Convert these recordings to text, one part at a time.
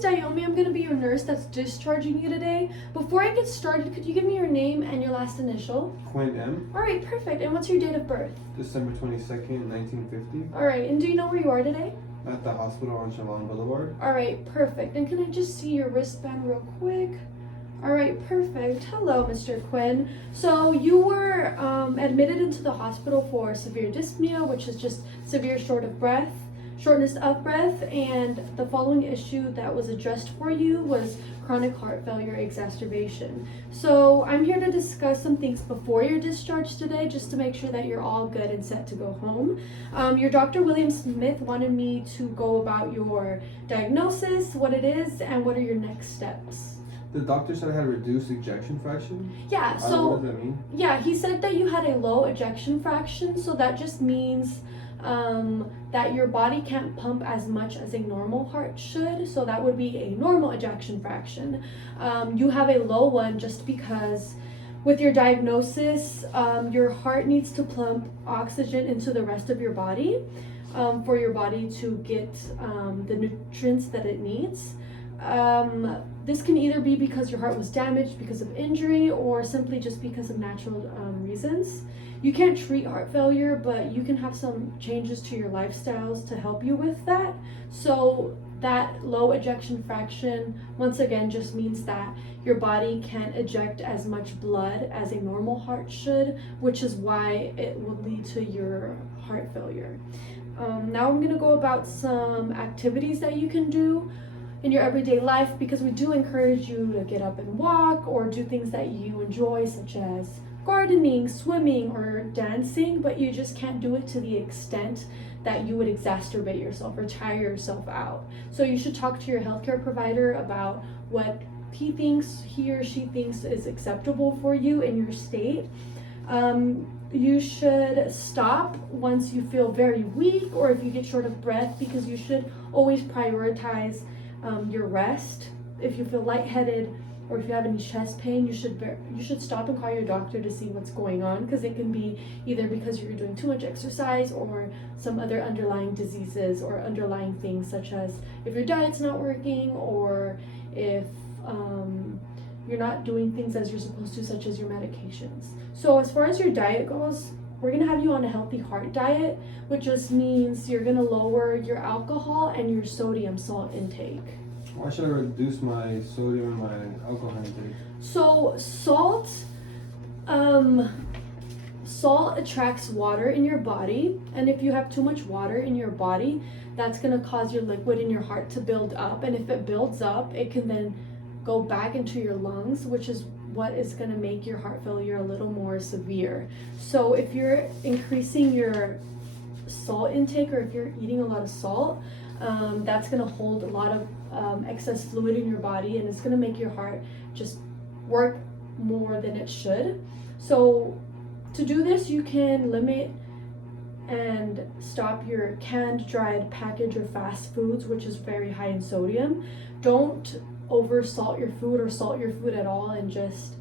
is Daomi. I'm going to be your nurse that's discharging you today. Before I get started, could you give me your name and your last initial? Quinn M. All right, perfect. And what's your date of birth? December 22nd, 1950. All right, and do you know where you are today? At the hospital on Shalom Boulevard. All right, perfect. And can I just see your wristband real quick? All right, perfect. Hello, Mr. Quinn. So you were admitted into the hospital for severe dyspnea, which is just severe shortness of breath, and the following issue that was addressed for you was chronic heart failure exacerbation. So I'm here to discuss some things before your discharge today, just to make sure that you're all good and set to go home. Your Dr. William Smith wanted me to go about your diagnosis, what it is, and what are your next steps. The doctor said I had reduced ejection fraction. Yeah, so what does that mean? Yeah, he said that you had a low ejection fraction, so that just means that your body can't pump as much as a normal heart should, so that would be a normal ejection fraction. You have a low one just because with your diagnosis, your heart needs to pump oxygen into the rest of your body for your body to get the nutrients that it needs. This can either be because your heart was damaged because of injury or simply just because of natural reasons. You can't treat heart failure, but you can have some changes to your lifestyles to help you with that. So that low ejection fraction, once again, just means that your body can't eject as much blood as a normal heart should, which is why it will lead to your heart failure. Now I'm going to go about some activities that you can do in your everyday life, because we do encourage you to get up and walk or do things that you enjoy, such as gardening, swimming, or dancing, but you just can't do it to the extent that you would exacerbate yourself or tire yourself out. So you should talk to your healthcare provider about what he or she thinks is acceptable for you in your state. You should stop once you feel very weak or if you get short of breath, because you should always prioritize your rest. If you feel lightheaded or if you have any chest pain, you should stop and call your doctor to see what's going on, because it can be either because you're doing too much exercise or some other underlying diseases or underlying things, such as if your diet's not working or if you're not doing things as you're supposed to, such as your medications. So as far as your diet goes, we're going to have you on a healthy heart diet, which just means you're going to lower your alcohol and your sodium salt intake. Why should I reduce my sodium and my alcohol intake? So salt attracts water in your body, and if you have too much water in your body, that's going to cause your liquid in your heart to build up, and if it builds up, it can then go back into your lungs, which is what is going to make your heart failure a little more severe. So if you're increasing your salt intake, or if you're eating a lot of salt, that's going to hold a lot of excess fluid in your body, and it's going to make your heart just work more than it should. So to do this, you can limit and stop your canned, dried, packaged, or fast foods, which is very high in sodium. Don't over salt your food or salt your food at all, and just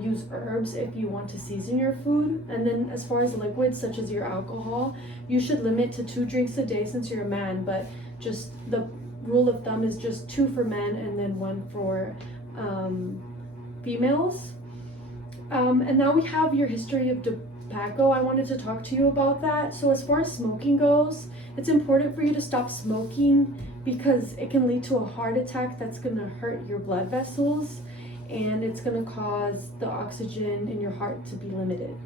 use herbs if you want to season your food. And then as far as liquids such as your alcohol, you should limit to 2 drinks a day since you're a man, but just the rule of thumb is just 2 for men and then 1 for females. And now we have your history of tobacco. I wanted to talk to you about that. So as far as smoking goes, it's important for you to stop smoking, because it can lead to a heart attack that's going to hurt your blood vessels, and it's going to cause the oxygen in your heart to be limited.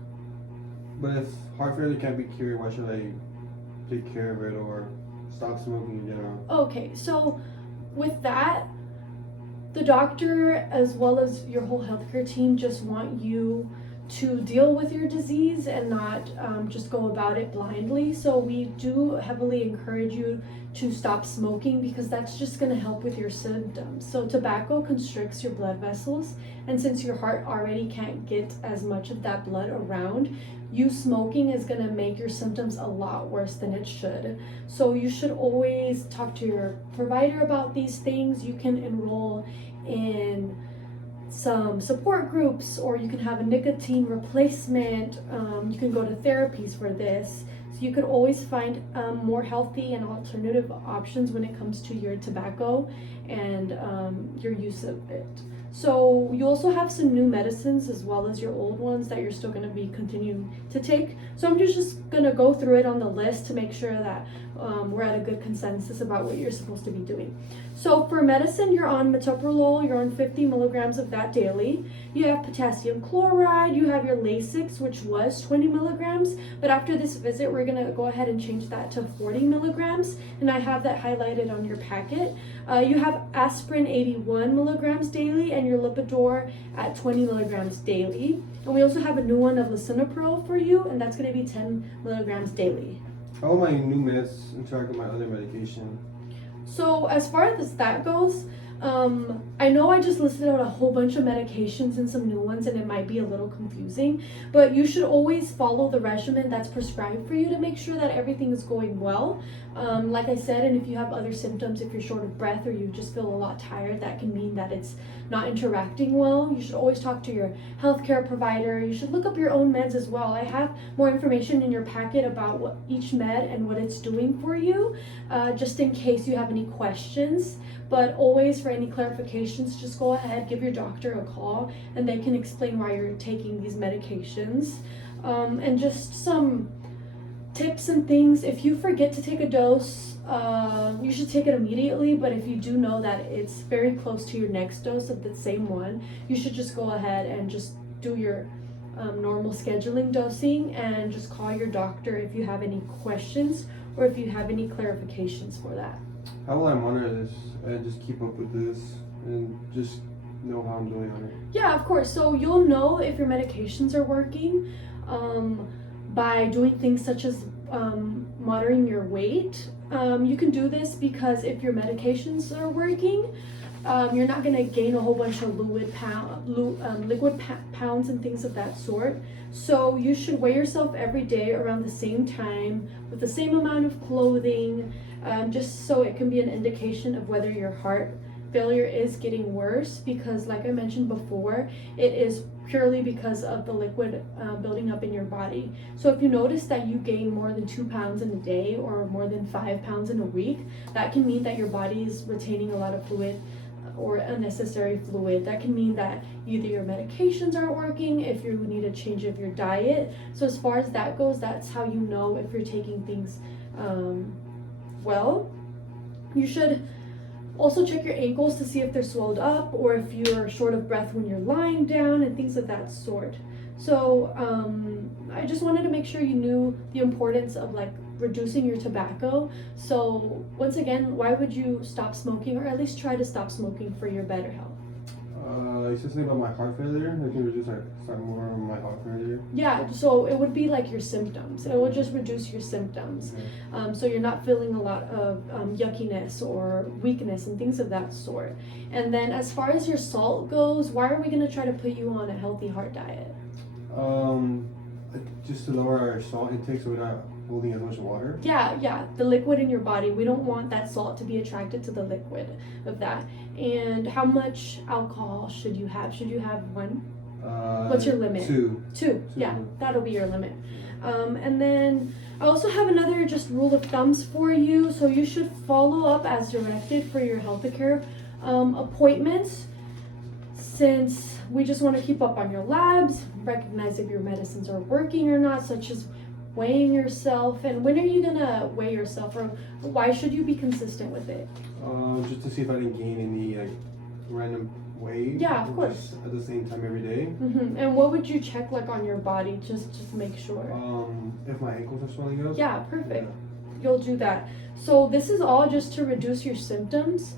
But if heart failure can't be cured, why should I take care of it or stop smoking in general? Okay, so with that, the doctor as well as your whole healthcare team just want you to deal with your disease and not just go about it blindly. So we do heavily encourage you to stop smoking, because that's just going to help with your symptoms. So tobacco constricts your blood vessels, and since your heart already can't get as much of that blood around, you smoking is going to make your symptoms a lot worse than it should. So you should always talk to your provider about these things. You can enroll in some support groups, or you can have a nicotine replacement. You can go to therapies for this. So you could always find more healthy and alternative options when it comes to your tobacco and your use of it. So you also have some new medicines as well as your old ones that you're still going to be continuing to take. So I'm just going to go through it on the list to make sure that we're at a good consensus about what you're supposed to be doing. So for medicine, you're on metoprolol, you're on 50 milligrams of that daily. You have potassium chloride, you have your Lasix, which was 20 milligrams, but after this visit, we're gonna go ahead and change that to 40 milligrams, and I have that highlighted on your packet. You have aspirin 81 milligrams daily, and your Lipitor at 20 milligrams daily. And we also have a new one of lisinopril for you, and that's gonna be 10 milligrams daily. How will my new meds interact with my other medication? So as far as that goes, I know I just listed out a whole bunch of medications and some new ones, and it might be a little confusing, but you should always follow the regimen that's prescribed for you to make sure that everything is going well. Like I said, and if you have other symptoms, if you're short of breath or you just feel a lot tired, that can mean that it's not interacting well. You should always talk to your healthcare provider. You should look up your own meds as well. I have more information in your packet about what each med and what it's doing for you, just in case you have any questions. But always, for any clarifications, just go ahead, give your doctor a call, and they can explain why you're taking these medications. And just some tips and things: if you forget to take a dose, you should take it immediately, but if you do know that it's very close to your next dose of the same one, you should just go ahead and just do your normal scheduling dosing, and just call your doctor if you have any questions or if you have any clarifications for that. How will I monitor this and just keep up with this and just know how I'm doing on it? Yeah, of course. So you'll know if your medications are working by doing things such as monitoring your weight. You can do this because if your medications are working, you're not going to gain a whole bunch of liquid pounds and things of that sort. So you should weigh yourself every day around the same time with the same amount of clothing, just so it can be an indication of whether your heart failure is getting worse, because like I mentioned before, it is purely because of the liquid building up in your body. So if you notice that you gain more than 2 pounds in a day or more than 5 pounds in a week, that can mean that your body is retaining a lot of fluid or unnecessary fluid. That can mean that either your medications aren't working, if you need a change of your diet. So as far as that goes, that's how you know if you're taking things well. You should also check your ankles to see if they're swelled up or if you're short of breath when you're lying down and things of that sort. So I just wanted to make sure you knew the importance of like reducing your tobacco. So once again, why would you stop smoking, or at least try to stop smoking for your better health? You said something about my heart failure. I can reduce more of my heart failure. Yeah, so it would be like your symptoms. It will just reduce your symptoms. Okay. So you're not feeling a lot of yuckiness or weakness and things of that sort. And then as far as your salt goes, why are we going to try to put you on a healthy heart diet? Just to lower our salt intake so we're not holding as much water. Yeah, the liquid in your body. We don't want that salt to be attracted to the liquid of that. And how much alcohol should you have? Should you have one? What's your limit? Two. Yeah, that'll be your limit. And then I also have another just rule of thumbs for you. So you should follow up as directed for your healthcare appointments, since we just want to keep up on your labs, recognize if your medicines are working or not, such as weighing yourself. And when are you gonna weigh yourself, or why should you be consistent with it? Just to see if I didn't gain any random weight. Yeah, of course. Just at the same time every day. Mm-hmm. And what would you check like on your body, just to make sure? If my ankles are swelling up. Yeah, perfect. Yeah. You'll do that. So this is all just to reduce your symptoms,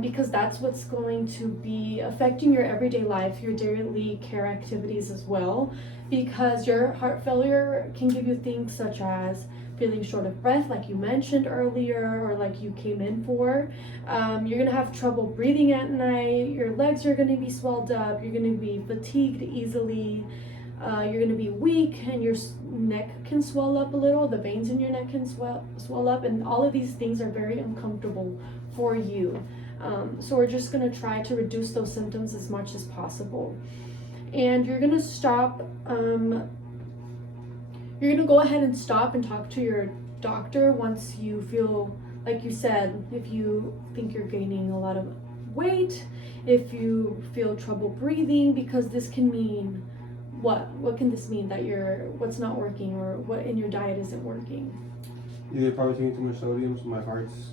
because that's what's going to be affecting your everyday life, your daily care activities as well, because your heart failure can give you things such as feeling short of breath, like you mentioned earlier, or like you came in for. You're gonna have trouble breathing at night, your legs are gonna be swelled up, you're gonna be fatigued easily, you're gonna be weak, and your neck can swell up a little, the veins in your neck can swell up, and all of these things are very uncomfortable for you. So we're just gonna try to reduce those symptoms as much as possible. And you're gonna stop you're gonna go ahead and stop and talk to your doctor once you feel, like you said, if you think you're gaining a lot of weight, if you feel trouble breathing, because this can mean what can this mean? That what's not working, or what in your diet isn't working? Either probably taking too much sodium, so my heart's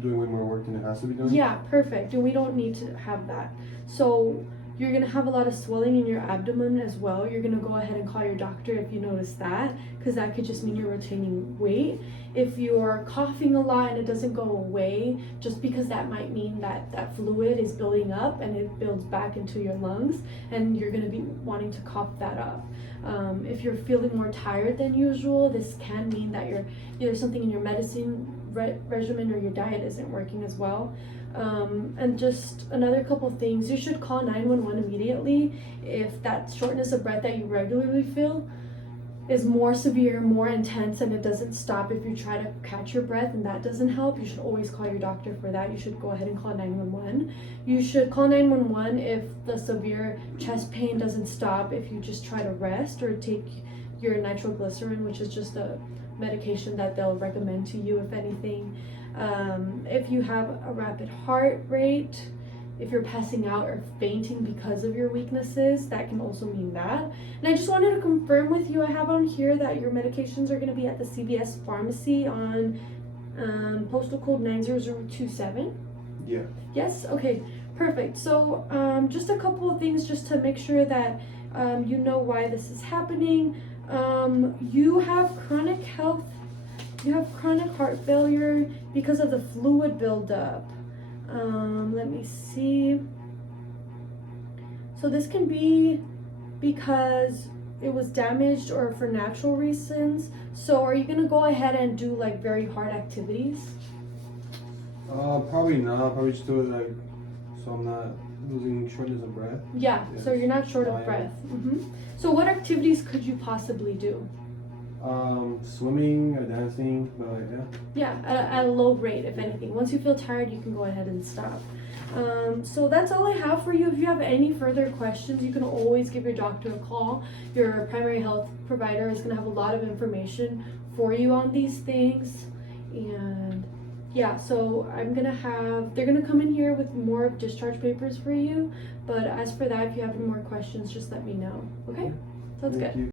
doing way more work than it has to be doing. Yeah, perfect. And we don't need to have that. So you're gonna have a lot of swelling in your abdomen as well. You're gonna go ahead and call your doctor if you notice that, because that could just mean you're retaining weight. If you're coughing a lot and it doesn't go away, just because that might mean that fluid is building up and it builds back into your lungs, and you're gonna be wanting to cough that up. If you're feeling more tired than usual, this can mean that you're either something in your medicine regimen or your diet isn't working as well. And just another couple things, you should call 911 immediately if that shortness of breath that you regularly feel is more severe, more intense, and it doesn't stop if you try to catch your breath and that doesn't help. You should always call your doctor for that. You should go ahead and call 911. You should call 911 if the severe chest pain doesn't stop, if you just try to rest or take your nitroglycerin, which is just a medication that they'll recommend to you if anything. If you have a rapid heart rate, if you're passing out or fainting because of your weaknesses, that can also mean that. And I just wanted to confirm with you, I have on here that your medications are going to be at the CVS pharmacy on postal code 90027. Yeah. Yes? Okay, perfect. So just a couple of things just to make sure that you know why this is happening. You have chronic heart failure because of the fluid buildup. Let me see. So this can be because it was damaged or for natural reasons. So are you gonna go ahead and do like very hard activities? Probably not. Probably just do it like so I'm not losing shortness of breath. Yeah, Yes. so you're not short of breath. So what activities could you possibly do? Swimming or dancing, but yeah. Yeah, at a low rate, if anything. Once you feel tired, you can go ahead and stop. So that's all I have for you. If you have any further questions, you can always give your doctor a call. Your primary health provider is going to have a lot of information for you on these things. And yeah, so they're going to come in here with more discharge papers for you. But as for that, if you have any more questions, just let me know. Okay? Sounds good. Thank you.